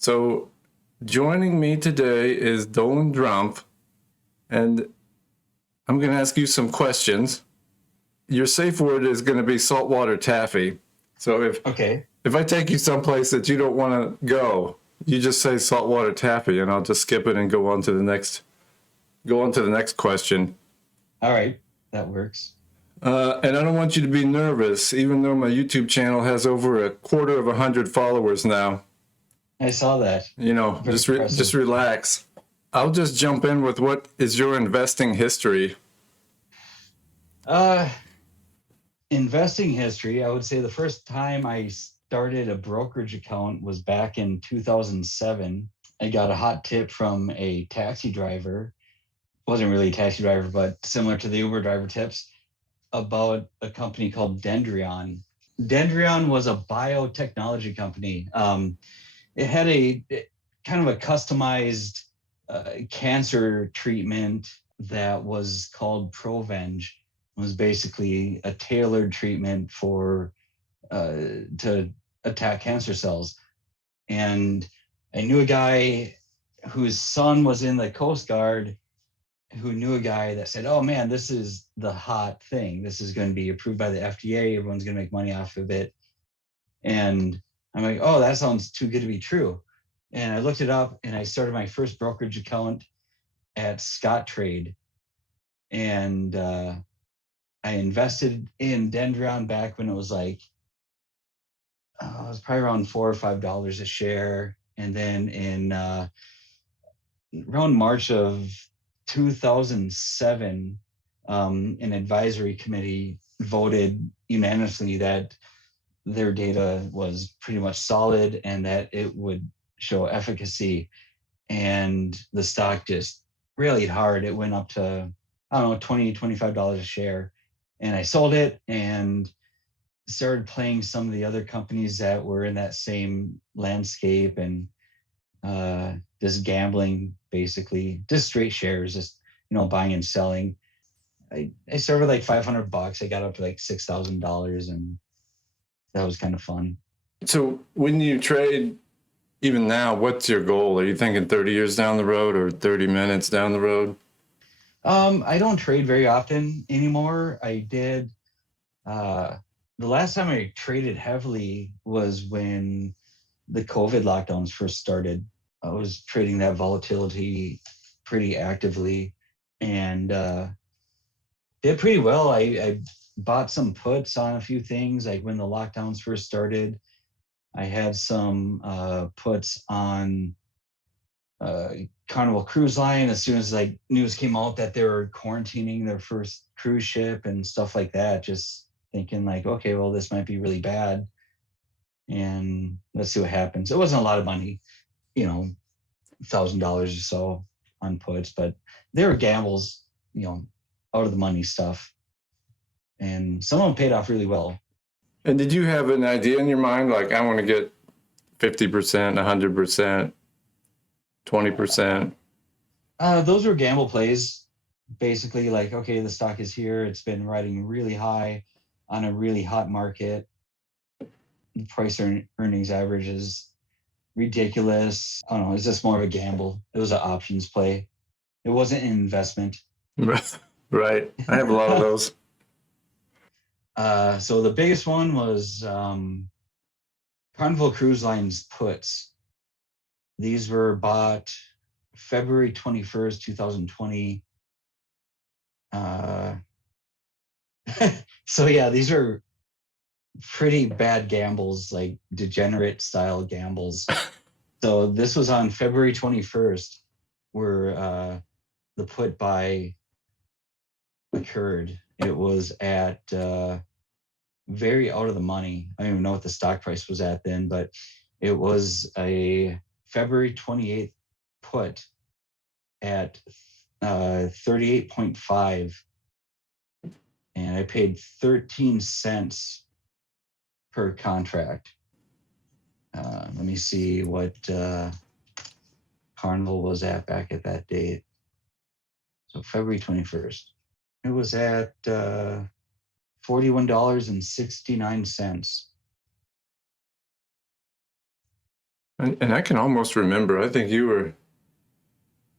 So joining me today is DolanDrumpf, and I'm going to ask you some questions. Your safe word is going to be saltwater taffy. So if I take you someplace that you don't want to go, you just say saltwater taffy, and I'll just skip it and go on to the next question. All right, that works. And I don't want you to be nervous, even though my YouTube channel has over 250 followers now. I saw that. Just relax. I'll just jump in with what is your investing history? Investing history, I would say the first time I started a brokerage account was back in 2007. I got a hot tip from a taxi driver. Wasn't really a taxi driver, but similar to the Uber driver tips, about a company called Dendreon. Dendreon was a biotechnology company. It had a kind of a customized cancer treatment that was called Provenge. It was basically a tailored treatment for to attack cancer cells. And I knew a guy whose son was in the Coast Guard who knew a guy that said, oh man, this is the hot thing. This is going to be approved by the FDA. Everyone's going to make money off of it. And I'm like, oh, that sounds too good to be true. And I looked it up and I started my first brokerage account at Scott Trade. And I invested in Dendreon back when it was like, it was probably around $4 or $5 a share. And then in around March of 2007, an advisory committee voted unanimously that their data was pretty much solid and that it would show efficacy. And the stock just rallied hard. It went up to, I don't know, $20, $25 a share. And I sold it and started playing some of the other companies that were in that same landscape and just gambling, basically, just straight shares, just, buying and selling. I started with like $500. I got up to like $6,000 and that was kind of fun. So when you trade, even now, what's your goal? Are you thinking 30 years down the road or 30 minutes down the road? I don't trade very often anymore. I did. The last time I traded heavily was when the COVID lockdowns first started. I was trading that volatility pretty actively and did pretty well. I bought some puts on a few things, like when the lockdowns first started. I had some puts on Carnival Cruise Line as soon as like news came out that they were quarantining their first cruise ship and stuff like that, just thinking like, okay, well, this might be really bad and let's see what happens. It wasn't a lot of money, $1,000 or so on puts, but they were gambles, out of the money stuff. And some of them paid off really well. And did you have an idea in your mind, like, I want to get 50%, 100%, 20%? Those were gamble plays. Basically, like, okay, the stock is here. It's been riding really high on a really hot market. The price earnings average is ridiculous. I don't know. It's just more of a gamble. It was an options play. It wasn't an investment. Right. I have a lot of those. So the biggest one was Carnival Cruise Line's puts. These were bought February 21st, 2020. So yeah, these are pretty bad gambles, like degenerate style gambles. So this was on February 21st where the put buy occurred. It was at very out of the money. I don't even know what the stock price was at then, but it was a February 28th put at 38.5. And I paid 13 cents per contract. Let me see what Carnival was at back at that date. So February 21st. It was at $41.69. And I can almost remember, I think you were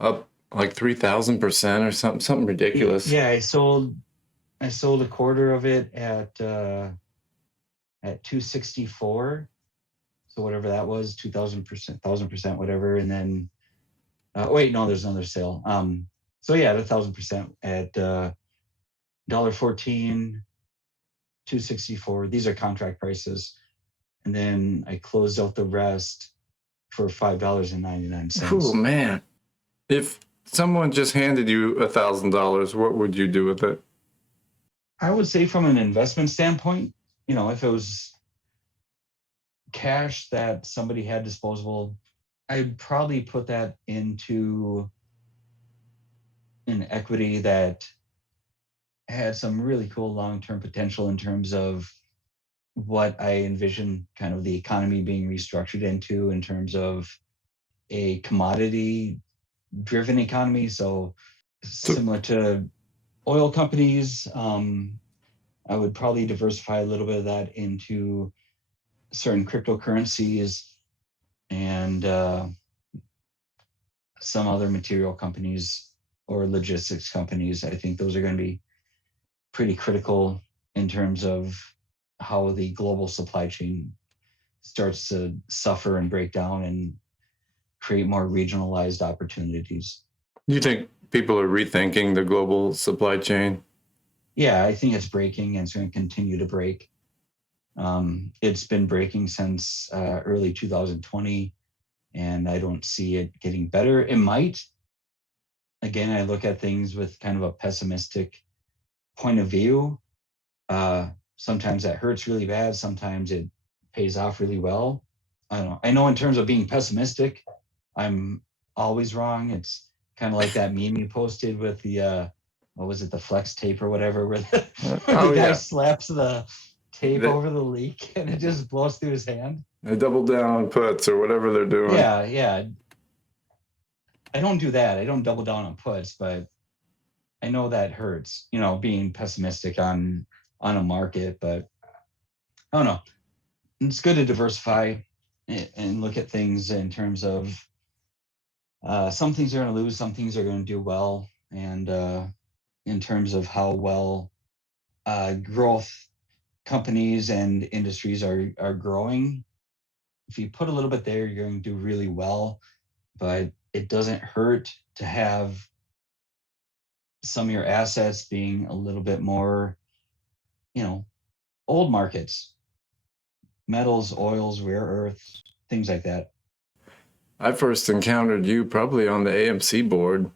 up like 3,000% or something ridiculous. Yeah, I sold a quarter of it at 264. So whatever that was, 2,000%, 1,000%, whatever. And then wait, no, there's another sale. So yeah, at 1,000% at $1.14, 264. These are contract prices. And then I closed out the rest for $5.99. Oh man. If someone just handed you $1,000, what would you do with it? I would say from an investment standpoint, if it was cash that somebody had disposable, I'd probably put that into an equity that had some really cool long-term potential in terms of what I envision kind of the economy being restructured into in terms of a commodity driven economy. So similar to oil companies, I would probably diversify a little bit of that into certain cryptocurrencies and some other material companies or logistics companies. I think those are going to be pretty critical in terms of how the global supply chain starts to suffer and break down and create more regionalized opportunities. You think people are rethinking the global supply chain? Yeah, I think it's breaking and it's going to continue to break. It's been breaking since early 2020, and I don't see it getting better. It might. Again, I look at things with kind of a pessimistic point of view. Sometimes that hurts really bad. Sometimes it pays off really well. I don't know. I know in terms of being pessimistic, I'm always wrong. It's kind of like that meme you posted with the what was it, the flex tape or whatever, where the guy slaps the tape over the leak and it just blows through his hand. They double down on puts or whatever they're doing. Yeah. I don't do that. I don't double down on puts, but I know that hurts, being pessimistic on a market, but I don't know. It's good to diversify and look at things in terms of some things are going to lose, some things are going to do well. And in terms of how well growth companies and industries are growing, if you put a little bit there, you're going to do really well. But it doesn't hurt to have some of your assets being a little bit more, old markets, metals, oils, rare earths, things like that. I first encountered you probably on the AMC board.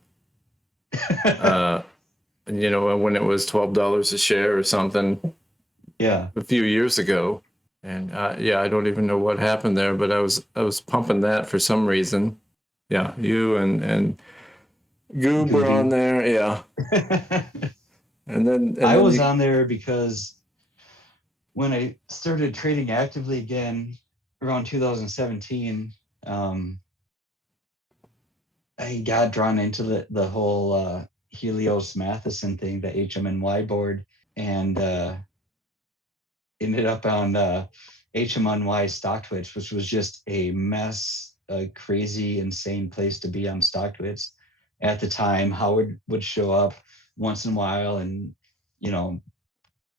When it was $12 a share or something. Yeah. A few years ago. And I don't even know what happened there, but I was pumping that for some reason. Yeah, you and Goob were on there. Yeah. and then I was on there because when I started trading actively again around 2017, I got drawn into the whole Helios Matheson thing, the HMNY board, and ended up on HMNY StockTwits, which was just a mess, a crazy, insane place to be on StockTwits at the time. Howard would show up once in a while and,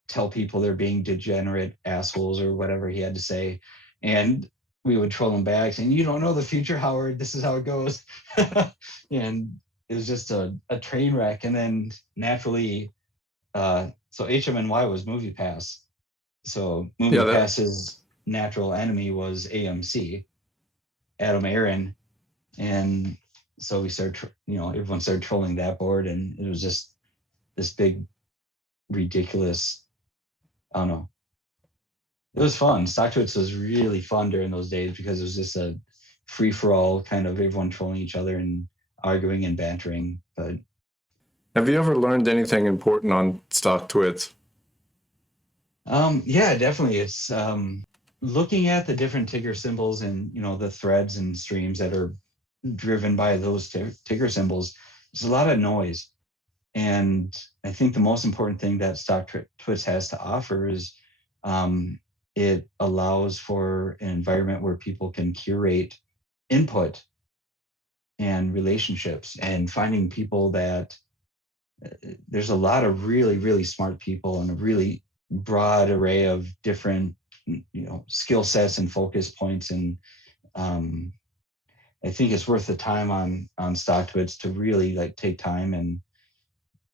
tell people they're being degenerate assholes or whatever he had to say. And we would troll him back saying, "You don't know the future, Howard. This is how it goes." And it was just a train wreck. And then naturally, so HMNY was MoviePass. So MoviePass's natural enemy was AMC, Adam Aaron. And so we started, everyone started trolling that board, and it was just this big, ridiculous, I don't know. It was fun. StockTwits was really fun during those days because it was just a free-for-all kind of everyone trolling each other and arguing and bantering. But have you ever learned anything important on StockTwits? Yeah, definitely. It's looking at the different ticker symbols and the threads and streams that are driven by those ticker symbols. There's a lot of noise, and I think the most important thing that StockTwits has to offer is it allows for an environment where people can curate input and relationships, and finding people that there's a lot of really, really smart people and a really broad array of different, skill sets and focus points. And I think it's worth the time on StockTwits to really like take time and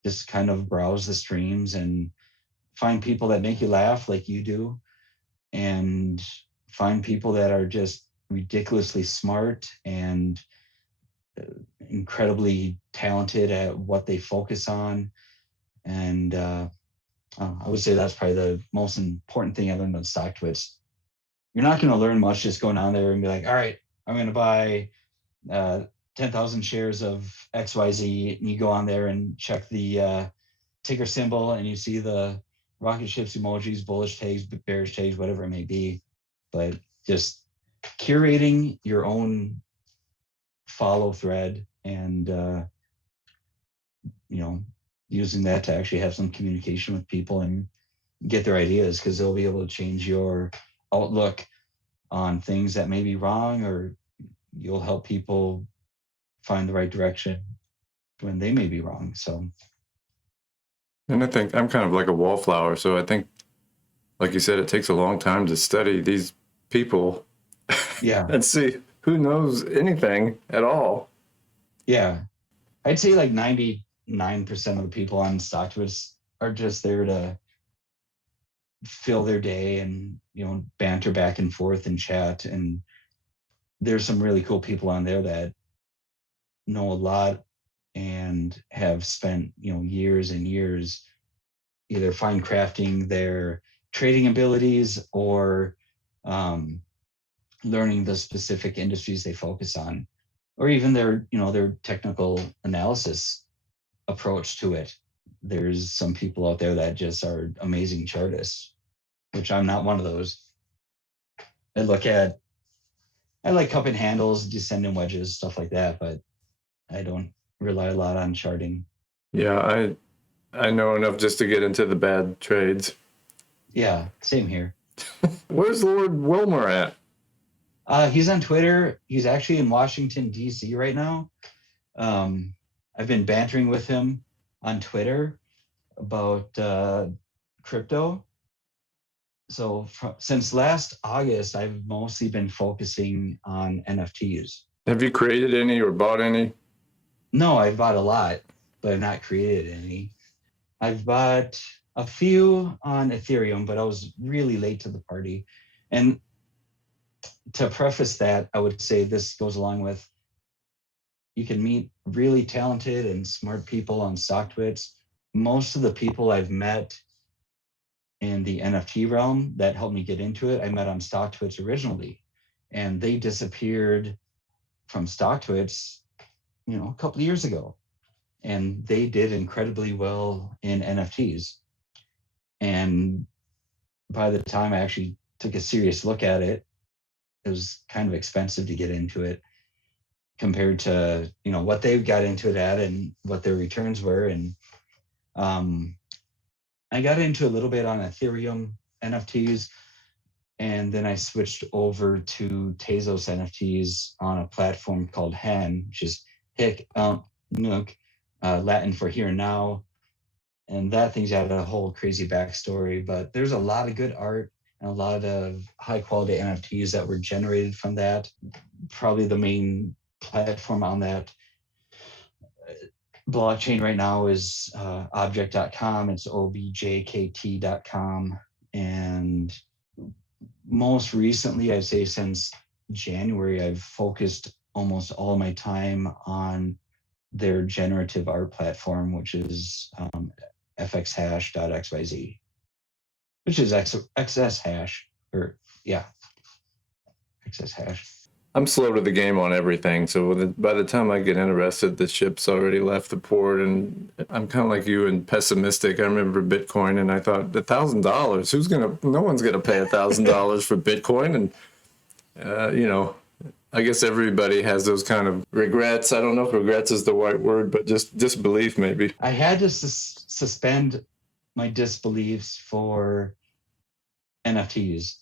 just kind of browse the streams and find people that make you laugh like you do, and find people that are just ridiculously smart and incredibly talented at what they focus on. And I would say that's probably the most important thing I learned on StockTwits. You're not going to learn much just going on there and be like, all right, I'm going to buy 10,000 shares of XYZ. And you go on there and check the ticker symbol, and you see the rocket ships emojis, bullish tags, bearish tags, whatever it may be. But just curating your own follow thread and using that to actually have some communication with people and get their ideas, because they'll be able to change your outlook on things that may be wrong, or you'll help people find the right direction when they may be wrong. So, and I think I'm kind of like a wallflower, so I think, like you said, it takes a long time to study these people and see who knows anything at all. Yeah, I'd say like 99% of the people on StockTwits are just there to fill their day and banter back and forth and chat. And there's some really cool people on there that know a lot and have spent years and years either fine crafting their trading abilities or learning the specific industries they focus on, or even their technical analysis approach to it. There's some people out there that just are amazing chartists, which I'm not one of those. I like cup and handles, descending wedges, stuff like that, but I don't rely a lot on charting. Yeah, I know enough just to get into the bad trades. Yeah, same here. Where's Lord Wilmer at? He's on Twitter. He's actually in Washington, D.C. right now. I've been bantering with him on Twitter about crypto. So since last August, I've mostly been focusing on NFTs. Have you created any or bought any? No, I've bought a lot, but I've not created any. I've bought a few on Ethereum, but I was really late to the party. And to preface that, I would say this goes along with, you can meet really talented and smart people on StockTwits. Most of the people I've met in the NFT realm that helped me get into it, I met on StockTwits originally, and they disappeared from StockTwits, a couple of years ago, and they did incredibly well in NFTs. And by the time I actually took a serious look at it, it was kind of expensive to get into it compared to what they got into it at and what their returns were. And I got into a little bit on Ethereum NFTs, and then I switched over to Tezos NFTs on a platform called Hen, which is Hic Nunc, Latin for here and now. And that thing's got a whole crazy backstory, but there's a lot of good art and a lot of high quality NFTs that were generated from that. Probably the main platform on that blockchain right now is object.com. It's objkt.com. And most recently, I'd say since January, I've focused almost all of my time on their generative art platform, which is fxhash.xyz, which is XS hash, XS hash. I'm slow to the game on everything, so by the time I get interested, the ship's already left the port, and I'm kind of like you and pessimistic. I remember Bitcoin, and I thought, $1,000, no one's gonna pay $1,000 for Bitcoin, and I guess everybody has those kind of regrets. I don't know if regrets is the right word, but just disbelief maybe. I had to suspend my disbeliefs for NFTs.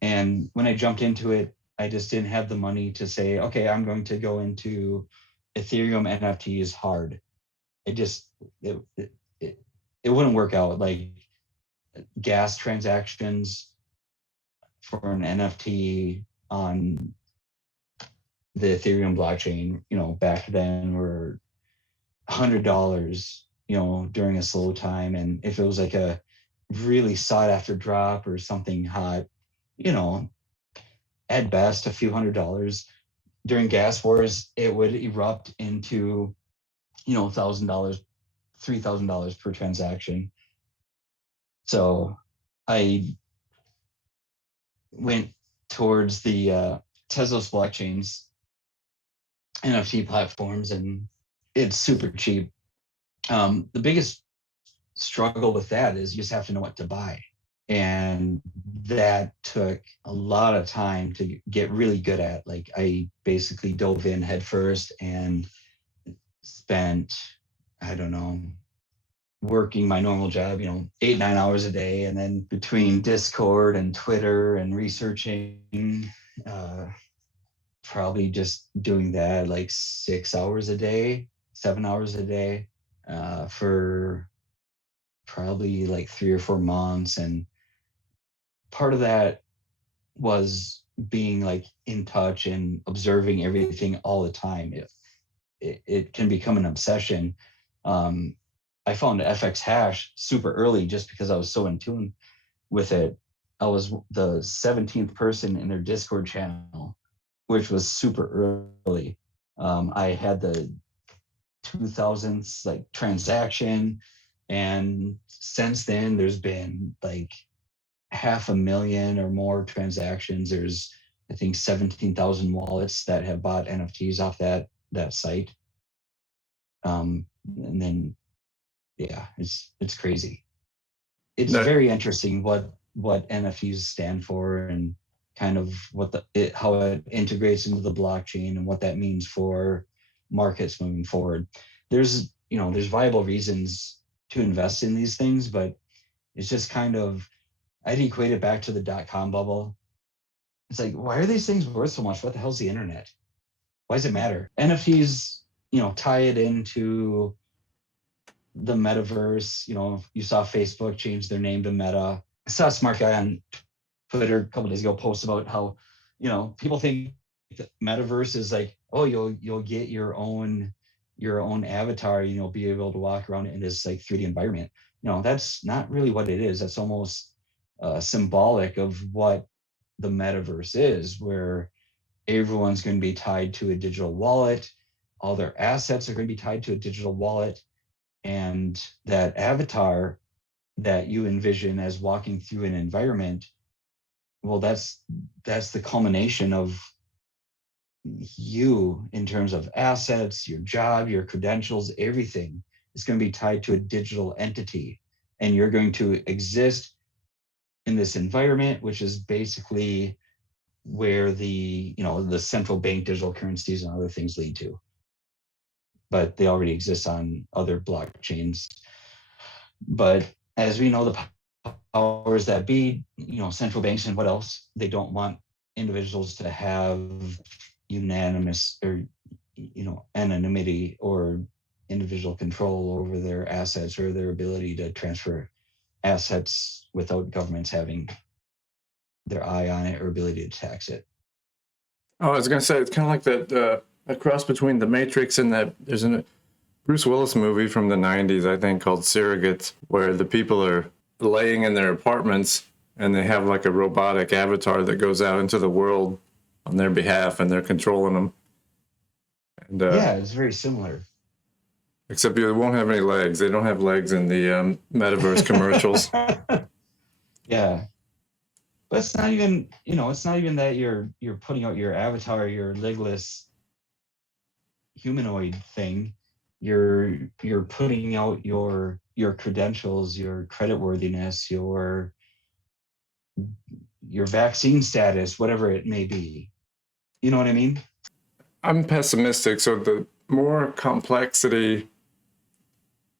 And when I jumped into it I just didn't have the money to say, okay, I'm going to go into Ethereum NFTs hard. It just it it, it, it wouldn't work out. Like gas transactions for an NFT on the Ethereum blockchain, back then were $100, during a slow time. And if it was like a really sought after drop or something hot, you know, at best a few $100. During gas wars, it would erupt into, $1,000, $3,000 per transaction. So I went towards the Tezos blockchains, NFT platforms, and it's super cheap. The biggest struggle with that is you just have to know what to buy. And that took a lot of time to get really good at. Like I basically dove in headfirst and spent, I don't know, working my normal job, 8-9 hours a day. And then between Discord and Twitter and researching, probably just doing that like 6 hours a day, 7 hours a day, for probably like 3 or 4 months. And part of that was being like in touch and observing everything all the time. It can become an obsession. I found FX hash super early just because I was so in tune with it. I was the 17th person in their Discord channel, which was super early. I had the 2000s like transaction, and since then there's been like 500,000 or more transactions. There's I think 17,000 wallets that have bought NFTs off that site. And then yeah, it's crazy. It's No, very interesting what NFTs stand for and kind of how it integrates into the blockchain and what that means for markets moving forward. There's viable reasons to invest in these things, but it's just kind of, I'd equate it back to the .com bubble. It's like, why are these things worth so much? What the hell's the internet? Why does it matter? NFTs, tie it into the metaverse. You saw Facebook change their name to Meta. I saw a smart guy on Twitter a couple days ago post about how, people think the metaverse is like, oh, you'll get your own avatar, be able to walk around in this like 3D environment. That's not really what it is. That's almost symbolic of what the metaverse is, where everyone's going to be tied to a digital wallet. All their assets are going to be tied to a digital wallet. And that avatar that you envision as walking through an environment, well, that's the culmination of you in terms of assets, your job, your credentials, everything is going to be tied to a digital entity. And you're going to exist in this environment, which is basically where the central bank digital currencies and other things lead to. But they already exist on other blockchains. But as we know, the powers that be, central banks and what else, they don't want individuals to have unanimous or anonymity or individual control over their assets or their ability to transfer assets without governments having their eye on it or ability to tax it. oh, I was going to say, it's kind of like that a cross between The Matrix and there's a Bruce Willis movie from the 90s, I think, called Surrogates, where the people are laying in their apartments and they have like a robotic avatar that goes out into the world on their behalf and they're controlling them. And, yeah, it's very similar. Except you won't have any legs. They don't have legs in the metaverse commercials. Yeah. But it's not even, it's not even that you're putting out your avatar, your legless humanoid thing. You're putting out your credentials, your creditworthiness, your vaccine status, whatever it may be. You know what I mean? I'm pessimistic, so the more complexity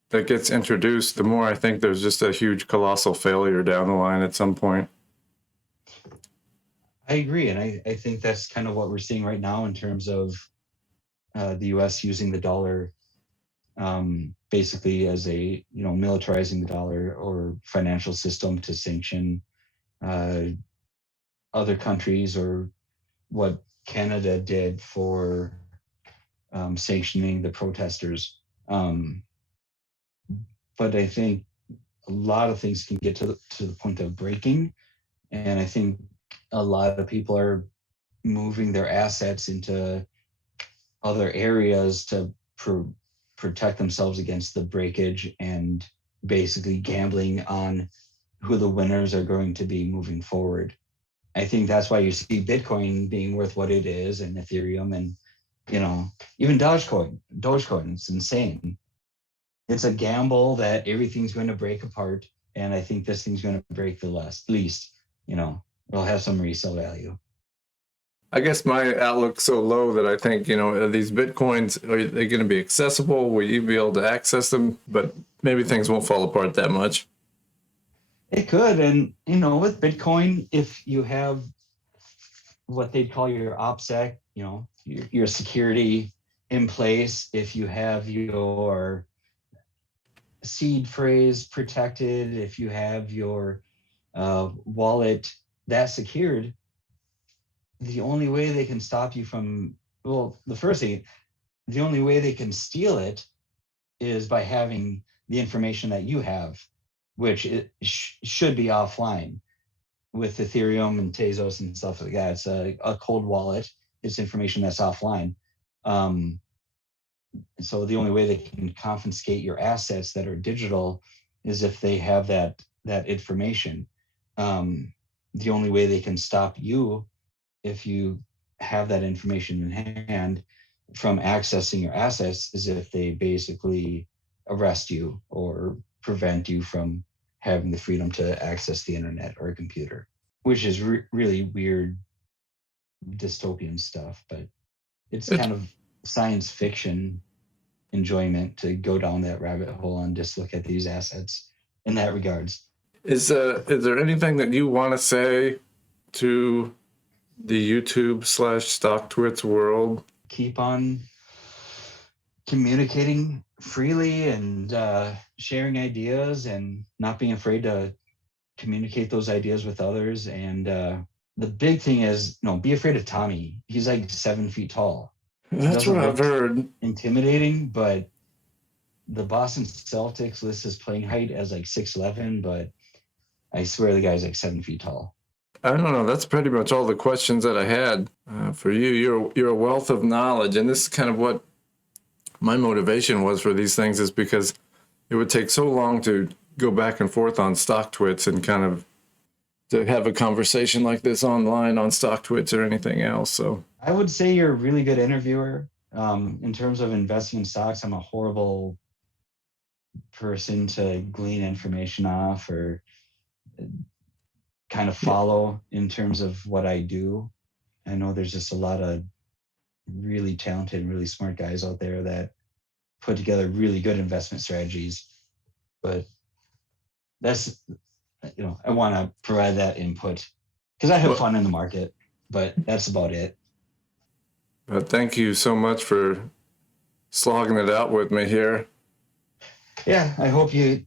that gets introduced, the more I think there's just a huge colossal failure down the line at some point. I agree. And I think that's kind of what we're seeing right now in terms of the US using the dollar basically as militarizing the dollar or financial system to sanction uh, other countries, or what Canada did for sanctioning the protesters. Um, but I think a lot of things can get to the point of breaking. And I think a lot of people are moving their assets into other areas to protect themselves against the breakage, and basically gambling on who the winners are going to be moving forward. I think that's why you see Bitcoin being worth what it is, and Ethereum, and even Dogecoin. It's insane. It's a gamble that everything's going to break apart, and I think this thing's going to break the least. It'll have some resale value. I guess my outlook's so low that I think, are these Bitcoins, are they going to be accessible? Will you be able to access them? But maybe things won't fall apart that much. It could. And, with Bitcoin, if you have what they'd call your OPSEC, your security in place, if you have your seed phrase protected, if you have your wallet that secured, the only way they can stop you from, the first thing, the only way they can steal it is by having the information that you have, which it should be offline. With Ethereum and Tezos and stuff like that, it's a cold wallet. It's information that's offline. So the only way they can confiscate your assets that are digital is if they have that information. The only way they can stop you, if you have that information in hand, from accessing your assets, is if they basically arrest you or prevent you from having the freedom to access the internet or a computer, which is really weird dystopian stuff. But it's kind of science fiction enjoyment to go down that rabbit hole and just look at these assets in that regards. Is there anything that you want to say to the YouTube /StockTwits world? Keep on communicating freely and sharing ideas, and not being afraid to communicate those ideas with others. And the big thing is, be afraid of Tommy. He's like 7 feet tall. That's what I've heard. Intimidating, but the Boston Celtics list his playing height as like 6'11", but I swear the guy's like 7 feet tall. I don't know. That's pretty much all the questions that I had for you. You're a wealth of knowledge, and this is kind of what my motivation was for these things, is because it would take so long to go back and forth on StockTwits, and kind of to have a conversation like this online on StockTwits or anything else. So I would say you're a really good interviewer. In terms of investing in stocks, I'm a horrible person to glean information off or kind of follow in terms of what I do. I know there's just a lot of really talented and really smart guys out there that put together really good investment strategies, but that's, I want to provide that input because I have fun in the market, but that's about it. But thank you so much for slogging it out with me here. Yeah, I hope you,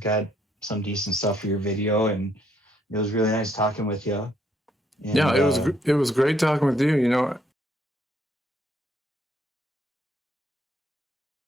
got some decent stuff for your video, and it was really nice talking with you. And, yeah, it was great talking with you.